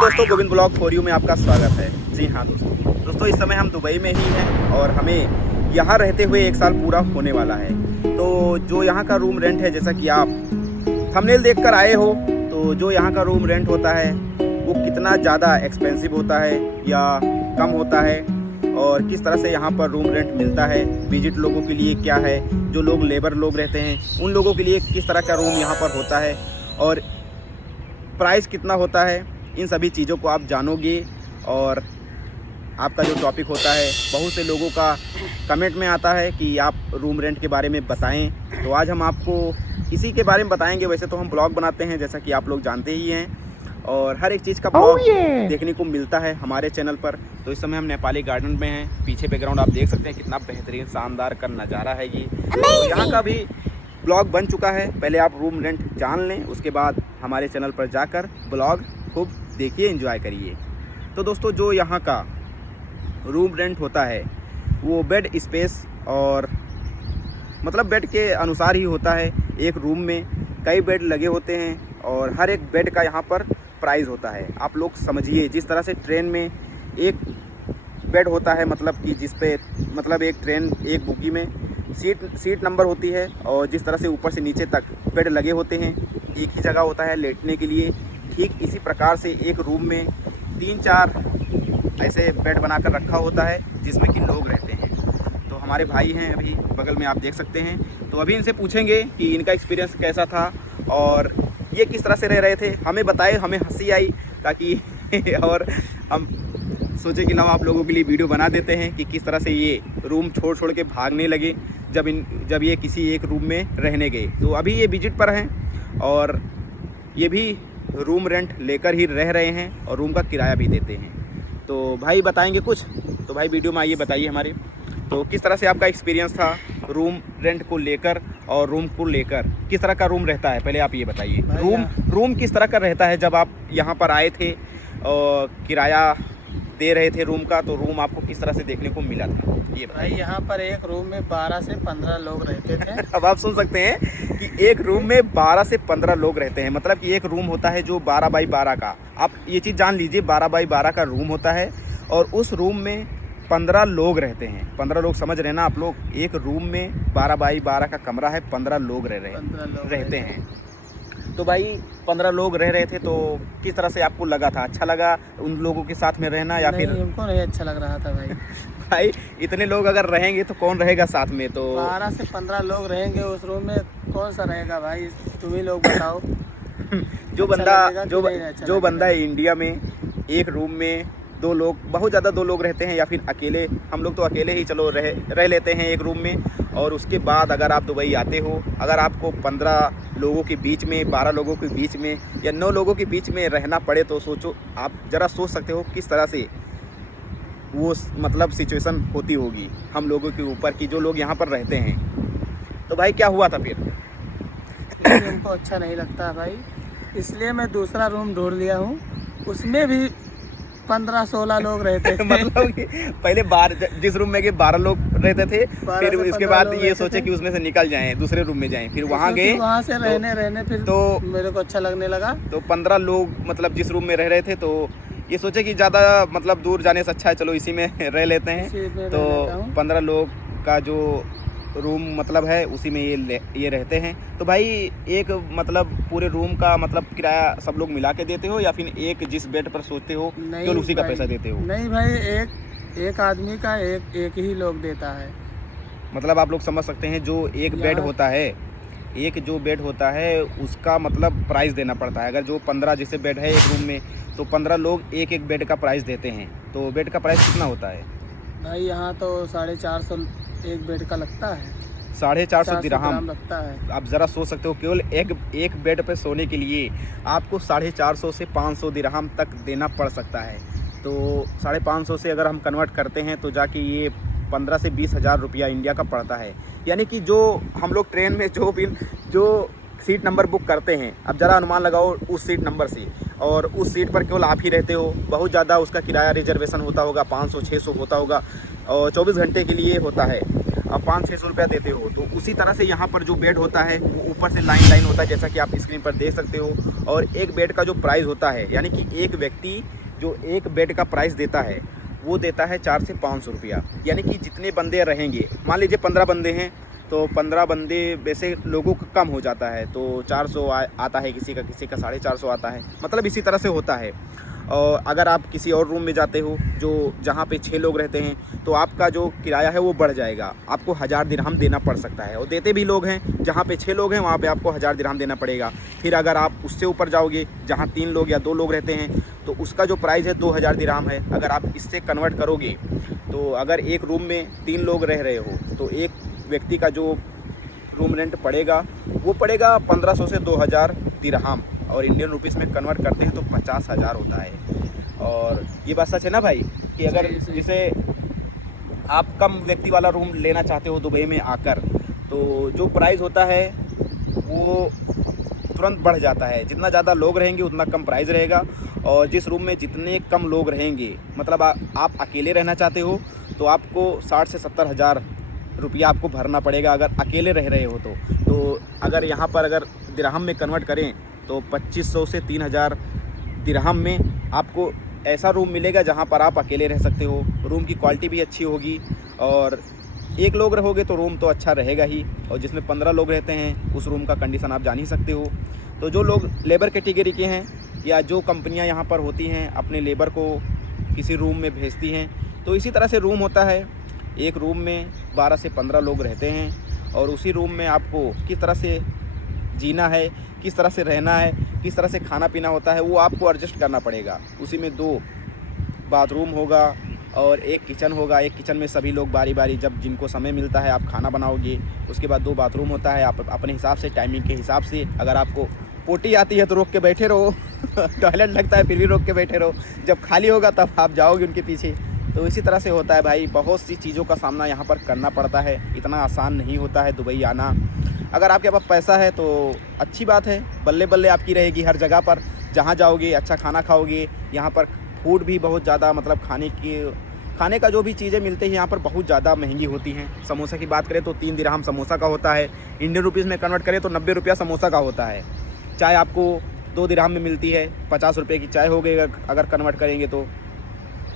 दोस्तों, Govind blog for you में आपका स्वागत है। जी हाँ दोस्तों, इस समय हम दुबई में ही हैं और हमें यहाँ रहते हुए 1 साल पूरा होने वाला है। तो जो यहाँ का रूम रेंट है, जैसा कि आप थंबनेल देखकर आए हो, तो जो यहाँ का रूम रेंट होता है वो कितना ज़्यादा एक्सपेंसिव होता है या कम होता है, और किस तरह से यहाँ पर रूम रेंट मिलता है, विजिट लोगों के लिए क्या है, जो लोग लेबर लोग रहते हैं उन लोगों के लिए किस तरह का रूम यहाँ पर होता है और प्राइस कितना होता है, इन सभी चीज़ों को आप जानोगे। और आपका जो टॉपिक होता है, बहुत से लोगों का कमेंट में आता है कि आप रूम रेंट के बारे में बताएं, तो आज हम आपको इसी के बारे में बताएंगे। वैसे तो हम ब्लॉग बनाते हैं, जैसा कि आप लोग जानते ही हैं, और हर एक चीज़ का ब्लॉग देखने को मिलता है हमारे चैनल पर। तो इस समय हम नेपाली गार्डन में हैं। पीछे बैकग्राउंड आप देख सकते हैं, कितना बेहतरीन शानदार का नज़ारा है ये। तो यहाँ का भी ब्लॉग बन चुका है। पहले आप रूम रेंट जान लें, उसके बाद हमारे चैनल पर जाकर ब्लॉग खूब देखिए, एंजॉय करिए। तो दोस्तों, जो यहाँ का रूम रेंट होता है वो बेड स्पेस और मतलब बेड के अनुसार ही होता है। एक रूम में कई बेड लगे होते हैं और हर एक बेड का यहाँ पर प्राइस होता है। आप लोग समझिए, जिस तरह से ट्रेन में एक बेड होता है, मतलब कि जिस पे मतलब एक ट्रेन एक बोगी में सीट नंबर होती है, और जिस तरह से ऊपर से नीचे तक बेड लगे होते हैं, एक ही जगह होता है लेटने के लिए। ठीक इसी प्रकार से एक रूम में 3-4 ऐसे बेड बनाकर रखा होता है जिसमें कि लोग रहते हैं। तो हमारे भाई हैं अभी बगल में, आप देख सकते हैं। तो अभी इनसे पूछेंगे कि इनका एक्सपीरियंस कैसा था और ये किस तरह से रह रहे थे। हमें बताए, हमें हंसी आई, ताकि और हम सोचे कि ना आप लोगों के लिए वीडियो बना देते हैं कि किस तरह से ये रूम छोड़ के भागने लगे जब ये किसी एक रूम में रहने गए। तो अभी ये विजिट पर हैं और ये भी रूम रेंट लेकर ही रह रहे हैं और रूम का किराया भी देते हैं। तो भाई बताएंगे कुछ। तो भाई वीडियो में आइए, बताइए हमारे, तो किस तरह से आपका एक्सपीरियंस था रूम रेंट को लेकर और रूम को लेकर, किस तरह का रूम रहता है, पहले आप ये बताइए। रूम किस तरह का रहता है जब आप यहाँ पर आए थे और किराया दे रहे थे रूम का, तो रूम आपको किस तरह से देखने को मिला था, ये भाई। यहाँ पर एक रूम में 12 से 15 लोग रहते थे। अब आप सुन सकते हैं कि एक रूम में 12 से 15 लोग रहते हैं। मतलब कि एक रूम होता है जो 12 बाई 12 का, आप ये चीज़ जान लीजिए, 12 बाई 12 का रूम होता है और उस रूम में 15 लोग रहते हैं। 15 लोग समझ रहे ना आप लोग। एक रूम में 12 बाई 12 का कमरा है, 15 लोग रहते हैं। तो भाई 15 लोग रह रहे थे, तो किस तरह से आपको लगा था? अच्छा लगा उन लोगों के साथ में रहना या फिर? हमको नहीं अच्छा लग रहा था भाई। भाई इतने लोग अगर रहेंगे तो कौन रहेगा साथ में? तो 12 से 15 लोग रहेंगे उस रूम में, कौन सा रहेगा भाई? तुम ही लोग बताओ। जो बंदा है इंडिया में एक रूम में 2 लोग, बहुत ज़्यादा 2 लोग रहते हैं, या फिर अकेले, हम लोग तो अकेले ही चलो रह लेते हैं एक रूम में। और उसके बाद अगर आप दुबई आते हो, अगर आपको 15 लोगों के बीच में, 12 लोगों के बीच में या 9 लोगों के बीच में रहना पड़े, तो सोचो, आप ज़रा सोच सकते हो किस तरह से वो मतलब सिचुएशन होती होगी हम लोगों के ऊपर, कि जो लोग यहाँ पर रहते हैं। तो भाई क्या हुआ था फिर? हमको अच्छा नहीं लगता भाई, इसलिए मैं दूसरा रूम ढूंढ लिया हूँ। उसमें भी 15-16 लोग रहते थे। मतलब कि पहले जिस रूम में 12 लोग रहते थे, फिर इसके बाद ये सोचे कि उसमें से निकल जाएं, दूसरे रूम में जाएं, फिर वहाँ गए, वहाँ से रहने फिर तो मेरे को अच्छा लगने लगा। तो 15 लोग मतलब जिस रूम में रह रहे थे, तो ये सोचे कि ज़्यादा मतलब दूर जाने से अच्छा है, चलो इसी में रह लेते हैं। तो 15 लोग का जो रूम मतलब है, उसी में ये रहते हैं। तो भाई एक मतलब पूरे रूम का मतलब किराया सब लोग मिला के देते हो, या फिर एक जिस बेड पर सोते हो केवल उसी का पैसा देते हो? नहीं भाई, एक आदमी का एक ही लोग देता है। मतलब आप लोग समझ सकते हैं, जो एक बेड होता है, एक जो बेड होता है उसका मतलब प्राइस देना पड़ता है। अगर जो 15 जैसे बेड है एक रूम में, तो 15 लोग एक बेड का प्राइस देते हैं। तो बेड का प्राइस कितना होता है भाई? यहाँ तो 450 एक बेड का लगता है। 450 दिरहम लगता है। आप ज़रा सोच सकते हो, केवल एक बेड पे सोने के लिए आपको 450 से 500 दिरहम तक देना पड़ सकता है। तो 550 से अगर हम कन्वर्ट करते हैं तो जाके ये 15 से 20 हज़ार रुपया इंडिया का पड़ता है। यानी कि जो हम लोग ट्रेन में जो सीट नंबर बुक करते हैं, अब ज़रा अनुमान लगाओ उस सीट नंबर से, और उस सीट पर केवल आप ही रहते हो, बहुत ज़्यादा उसका किराया रिजर्वेशन होता होगा, 500-600 होता होगा, और 24 घंटे के लिए होता है। आप 500-600 रुपया देते हो। तो उसी तरह से यहाँ पर जो बेड होता है वो ऊपर से लाइन होता है, जैसा कि आप स्क्रीन पर देख सकते हो। और एक बेड का जो प्राइस होता है, यानी कि एक व्यक्ति जो एक बेड का प्राइस देता है वो देता है 400 से 500 रुपया। यानी कि जितने बंदे रहेंगे, मान लीजिए 15 बंदे हैं तो 15 बंदे वैसे लोगों का कम हो जाता है, तो 400 आता है, किसी का 450 आता है, मतलब इसी तरह से होता है। और अगर आप किसी और रूम में जाते हो जो जहाँ पे 6 लोग रहते हैं तो आपका जो किराया है वो बढ़ जाएगा, आपको 1000 दिरहम देना पड़ सकता है। और देते भी लोग हैं, जहाँ पे 6 लोग हैं वहाँ पे आपको 1000 दिरहम देना पड़ेगा। फिर अगर आप उससे ऊपर जाओगे जहाँ 3 लोग या 2 लोग रहते हैं तो उसका जो प्राइस है 2000 दिरहम है। अगर आप इससे कन्वर्ट करोगे तो अगर एक रूम में 3 लोग रह रहे हो तो एक व्यक्ति का जो रूम रेंट पड़ेगा वो पड़ेगा 1500 से 2000 दिरहम, और इंडियन रुपीस में कन्वर्ट करते हैं तो 50,000 होता है। और ये बात सच है ना भाई कि अगर जैसे आप कम व्यक्ति वाला रूम लेना चाहते हो दुबई में आकर, तो जो प्राइस होता है वो तुरंत बढ़ जाता है। जितना ज़्यादा लोग रहेंगे उतना कम प्राइस रहेगा। और जिस रूम में जितने कम लोग रहेंगे, मतलब आप अकेले रहना चाहते हो तो आपको 60 से 70 हज़ार रुपया आपको भरना पड़ेगा अगर अकेले रह रहे हो तो अगर यहाँ पर अगर दिरहम में कन्वर्ट करें तो 2500 से 3000 दिरहम में आपको ऐसा रूम मिलेगा जहाँ पर आप अकेले रह सकते हो। रूम की क्वालिटी भी अच्छी होगी, और एक लोग रहोगे तो रूम तो अच्छा रहेगा ही, और जिसमें 15 लोग रहते हैं उस रूम का कंडीशन आप जान ही सकते हो। तो जो लोग लेबर कैटेगरी के हैं या जो कंपनियां यहाँ पर होती हैं अपने लेबर को किसी रूम में भेजती हैं, तो इसी तरह से रूम होता है। एक रूम में 12 से 15 लोग रहते हैं, और उसी रूम में आपको किस तरह से जीना है, किस तरह से रहना है, किस तरह से खाना पीना होता है वो आपको एडजस्ट करना पड़ेगा। उसी में 2 बाथरूम होगा और एक किचन होगा। एक किचन में सभी लोग बारी बारी जब जिनको समय मिलता है आप खाना बनाओगे। उसके बाद 2 बाथरूम होता है, आप अपने हिसाब से टाइमिंग के हिसाब से, अगर आपको पोटी आती है तो रोक के बैठे रहो टॉयलेट लगता है फिर भी रोक के बैठे रहो, जब खाली होगा तब आप जाओगे उनके पीछे। तो इसी तरह से होता है भाई, बहुत सी चीज़ों का सामना यहाँ पर करना पड़ता है। इतना आसान नहीं होता है दुबई आना। अगर आपके पास पैसा है तो अच्छी बात है, बल्ले बल्ले आपकी रहेगी हर जगह पर। जहाँ जाओगे अच्छा खाना खाओगे। यहाँ पर फूड भी बहुत ज़्यादा, मतलब खाने का जो भी चीज़ें मिलती हैं यहाँ पर बहुत ज़्यादा महंगी होती हैं। समोसा की बात करें तो 3 दिरहम समोसा का होता है, इंडियन रुपीज़ में कन्वर्ट करें तो 90 रुपया समोसा का होता है। चाय आपको 2 दिरहम में मिलती है, 50 रुपये की चाय हो गई अगर कन्वर्ट करेंगे तो।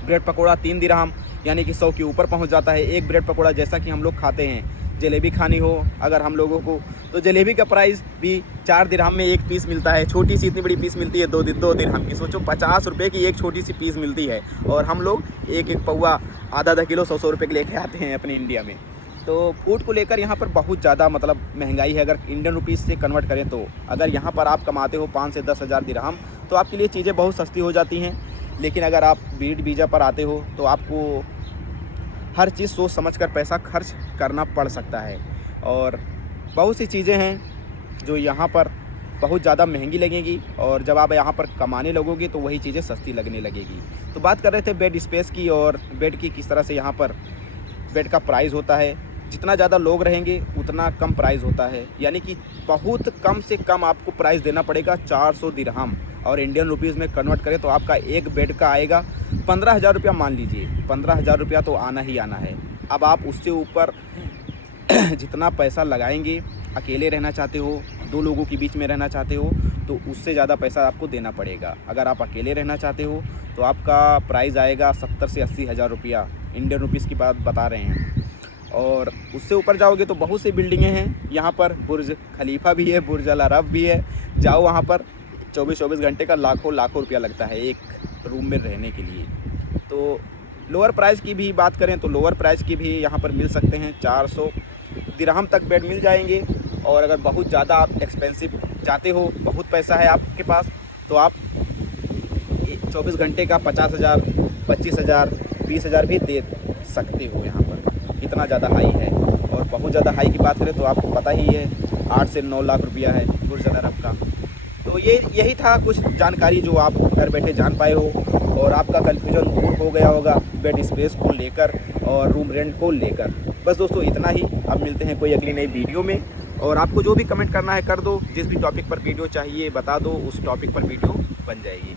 ब्रेड पकौड़ा 3 दिरहम यानी कि 100 के ऊपर पहुंच जाता है एक ब्रेड पकौड़ा, जैसा कि हम लोग खाते हैं। जलेबी खानी हो अगर हम लोगों को तो जलेबी का प्राइस भी 4 दिरहम में एक पीस मिलता है। छोटी सी इतनी बड़ी पीस मिलती है 2 दिरहम की। सोचो 50 रुपये की एक छोटी सी पीस मिलती है, और हम लोग एक पौवा आधा किलो 100 रुपये के लेके आते हैं अपने इंडिया में। तो फूड को लेकर यहाँ पर बहुत ज़्यादा मतलब महंगाई है अगर इंडियन रुपीज़ से कन्वर्ट करें तो। अगर यहाँ पर आप कमाते हो 5 से 10 हज़ार दिरहम तो आपके लिए चीज़ें बहुत सस्ती हो जाती हैं। लेकिन अगर आप बीड वीज़ा पर आते हो तो आपको हर चीज़ सोच समझकर पैसा खर्च करना पड़ सकता है। और बहुत सी चीज़ें हैं जो यहाँ पर बहुत ज़्यादा महंगी लगेगी, और जब आप यहाँ पर कमाने लगोगे तो वही चीज़ें सस्ती लगने लगेगी। तो बात कर रहे थे बेड स्पेस की, और बेड की किस तरह से यहाँ पर बेड का प्राइस होता है। जितना ज़्यादा लोग रहेंगे उतना कम प्राइस होता है, यानी कि बहुत कम से कम आपको प्राइस देना पड़ेगा 400 दिरहम, और इंडियन रुपीज़ में कन्वर्ट करें तो आपका एक बेड का आएगा 15,000 रुपया। मान लीजिए 15,000 रुपया तो आना ही आना है। अब आप उससे ऊपर जितना पैसा लगाएंगे, अकेले रहना चाहते हो, 2 लोगों के बीच में रहना चाहते हो तो उससे ज़्यादा पैसा आपको देना पड़ेगा। अगर आप अकेले रहना चाहते हो तो आपका प्राइस आएगा 70 से 80 हज़ार रुपया, इंडियन रुपीज़ की बात बता रहे हैं। और उससे ऊपर जाओगे तो बहुत सी बिल्डिंगें हैं यहाँ पर, बुर्ज खलीफा भी है, बुर्ज अल अरब भी है। जाओ वहाँ पर 24 घंटे का लाखों रुपया लगता है एक रूम में रहने के लिए। तो लोअर प्राइस की भी बात करें तो लोअर प्राइस की भी यहाँ पर मिल सकते हैं, 400 दिरहम तक बेड मिल जाएंगे। और अगर बहुत ज़्यादा आप एक्सपेंसिव चाहते हो, बहुत पैसा है आपके पास, तो आप 24 घंटे का 50,000, 25,000, 20,000 भी दे सकते हो यहाँ पर। इतना ज़्यादा हाई है। और बहुत ज़्यादा हाई की बात करें तो आपको पता ही है 8 से 9 लाख रुपया है बुर्ज अल अरब का। तो यही था कुछ जानकारी जो आप घर बैठे जान पाए हो, और आपका कन्फ्यूजन दूर हो गया होगा बेड स्पेस को लेकर और रूम रेंट को लेकर। बस दोस्तों इतना ही। अब मिलते हैं कोई अगली नई वीडियो में, और आपको जो भी कमेंट करना है कर दो। जिस भी टॉपिक पर वीडियो चाहिए बता दो, उस टॉपिक पर वीडियो बन जाएगी।